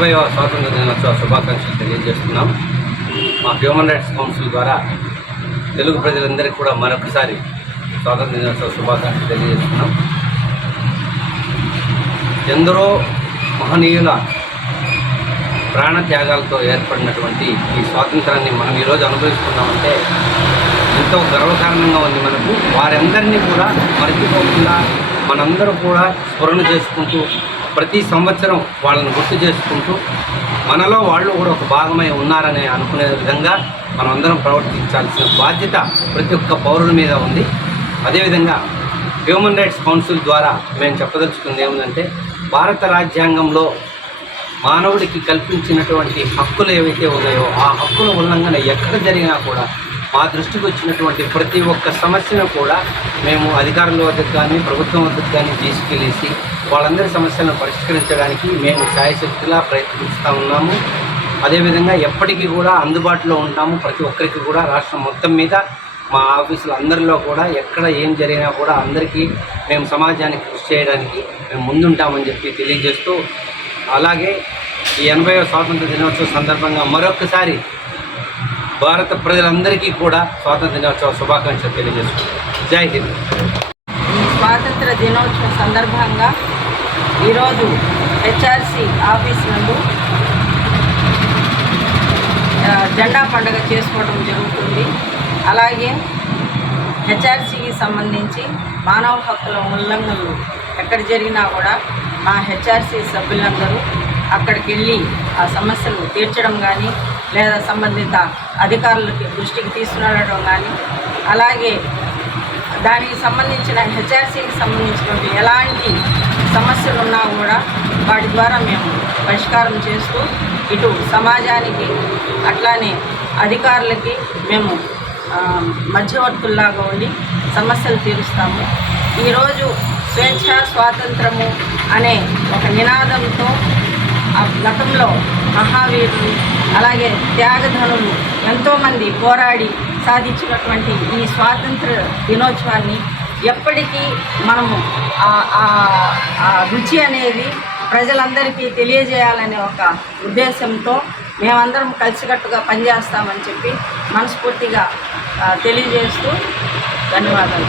80వ స్వాతంత్ర దినోత్సవ శుభాకాంక్షలు తెలియజేస్తున్నాం. మా హ్యూమన్ రైట్స్ కౌన్సిల్ ద్వారా తెలుగు ప్రజలందరికీ కూడా మరొకసారి స్వాతంత్ర దినోత్సవ శుభాకాంక్షలు తెలియజేస్తున్నాం. ఎందరో మహనీయుల ప్రాణత్యాగాలతో ఏర్పడినటువంటి ఈ స్వాతంత్రాన్ని మనం ఈరోజు అనుభవిస్తున్నామంటే ఎంతో గర్వకారణంగా ఉంది మనకు. వారందరినీ కూడా మర్చిపోకుండా మనందరూ కూడా స్మరణ చేసుకుంటూ ప్రతి సంవత్సరం వాళ్ళని గుర్తు చేసుకుంటూ మనలో వాళ్ళు కూడా ఒక భాగమై ఉన్నారని అనుకునే విధంగా మనమందరం ప్రవర్తించాల్సిన బాధ్యత ప్రతి ఒక్క పౌరుల మీద ఉంది. అదేవిధంగా హ్యూమన్ రైట్స్ కౌన్సిల్ ద్వారా మేము చెప్పదలుచుకుంది ఏమిటంటే, భారత రాజ్యాంగంలో మానవుడికి కల్పించినటువంటి హక్కులు ఏవైతే ఉన్నాయో ఆ హక్కుల ఉల్లంఘన ఎక్కడ జరిగినా కూడా మా దృష్టికి వచ్చినటువంటి ప్రతి ఒక్క సమస్యను కూడా మేము అధికారుల వద్దకు కానీ ప్రభుత్వం వద్దకు కానీ తీసుకెళ్ళేసి వాళ్ళందరి సమస్యలను పరిష్కరించడానికి మేము శాయశక్తిలా ప్రయత్నిస్తూ ఉన్నాము. అదేవిధంగా ఎప్పటికీ కూడా అందుబాటులో ఉంటాము. ప్రతి ఒక్కరికి కూడా రాష్ట్రం మొత్తం మీద మా ఆఫీసులు అందరిలో కూడా ఎక్కడ ఏం జరిగినా కూడా అందరికీ మేము సమాజానికి కృషి చేయడానికి మేము ముందుంటామని చెప్పి తెలియజేస్తూ, అలాగే ఈ 80వ స్వాతంత్ర దినోత్సవ సందర్భంగా మరొకసారి భారత ప్రజలందరికీ కూడా స్వాతంత్ర దినోత్సవ శుభాకాంక్షలు తెలియజేస్తున్నాం. జై హింద్. ఈ స్వాతంత్ర దినోత్సవం సందర్భంగా ఈరోజు హెచ్ఆర్సి ఆఫీస్ నందు జెండా పండుగ చేసుకోవడం జరుగుతుంది. అలాగే హెచ్ఆర్సికి సంబంధించి మానవ హక్కుల ఉల్లంఘనలు ఎక్కడ జరిగినా కూడా మా హెచ్ఆర్సి సభ్యులందరూ అక్కడికి వెళ్ళి ఆ సమస్యలు తీర్చడం కానీ లేదా సంబంధిత అధికారులకి దృష్టికి తీసుకురావడం కానీ, అలాగే దానికి సంబంధించిన హెచ్ఆర్సీకి సంబంధించినటువంటి ఎలాంటి సమస్యలు ఉన్నా కూడా వాటి ద్వారా మేము పరిష్కారం చేస్తూ ఇటు సమాజానికి అట్లానే అధికారులకి మేము మధ్యవర్తుల్లాగా ఉండి సమస్యలు తీరుస్తాము. ఈరోజు స్వేచ్ఛ స్వాతంత్రము అనే ఒక నినాదంతో గతంలో మహావీరులు అలాగే త్యాగధనులు ఎంతోమంది పోరాడి సాధించినటువంటి ఈ స్వాతంత్ర దినోత్సవాన్ని ఎప్పటికీ మనము ఆ రుచి అనేది ప్రజలందరికీ తెలియజేయాలనే ఒక ఉద్దేశంతో మేమందరం కలిసికట్టుగా పనిచేస్తామని చెప్పి మనస్ఫూర్తిగా తెలియజేస్తూ ధన్యవాదాలు.